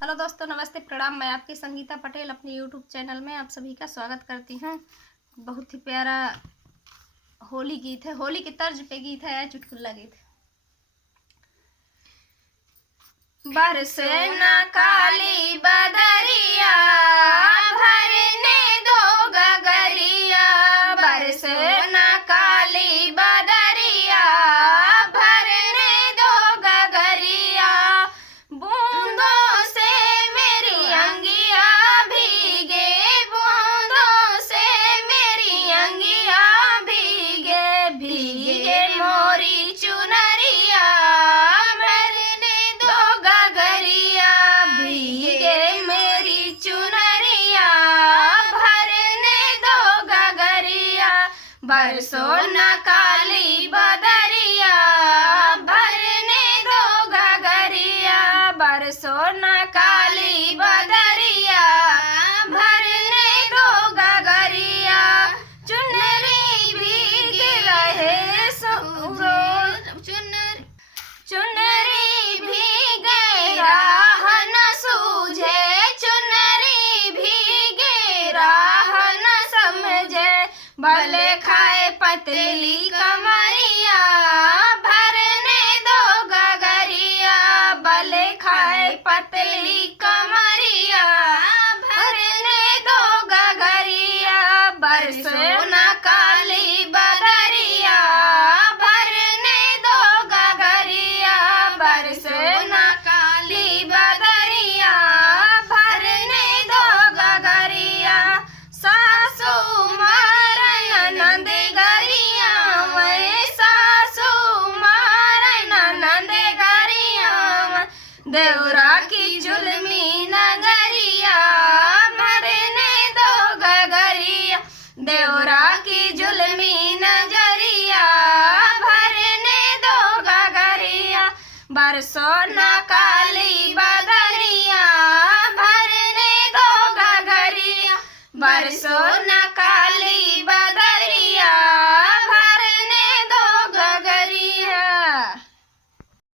Hello दोस्तों, नमस्ते, प्रणाम। मैं आपकी संगीता पटेल अपने यूट्यूब चैनल में आप सभी का स्वागत करती हूँ। बहुत ही प्यारा होली गीत है, होली की तर्ज पे गीत है, चुटकुला गीत। बरसे ना काली बदरिया भरने दो गगरिया, बरसे ना काली बदरिया भरने दो गगरिया, बूंदों से मेरी अंगिया भीगे, बूंदों से मेरी अंगिया भीगे, भीगे मोरी चुनरिया भरने दो गगरिया, भीगे मेरी चुनरिया भरने दो गगरिया, बरसो ना काली बदरिया भरने दो गगरिया, बरसो ना काली बदरिया भरने दो गगरिया, चुनरी भीग रहे चुनरी भीगे राह न सूझे, चुनरी भीगे राह न समझे, भले खाए पतली कमरिया भरने दो गगरिया, भले खाए पतली कमरिया भरने दो गगरिया, बरसो ना काली बदरिया भरने दो गगरिया, बरसो ना काली बदरिया भरने दो गगरिया, सासू मारन नंद गरिया मैं, सासू मारन नंद गरिया मैं, देवरा की जुल्मी नगरिया भरने दो गगरिया, देवरा की जुल्मी नजरिया भरने दो गगरिया, बरसो ना काली बदरिया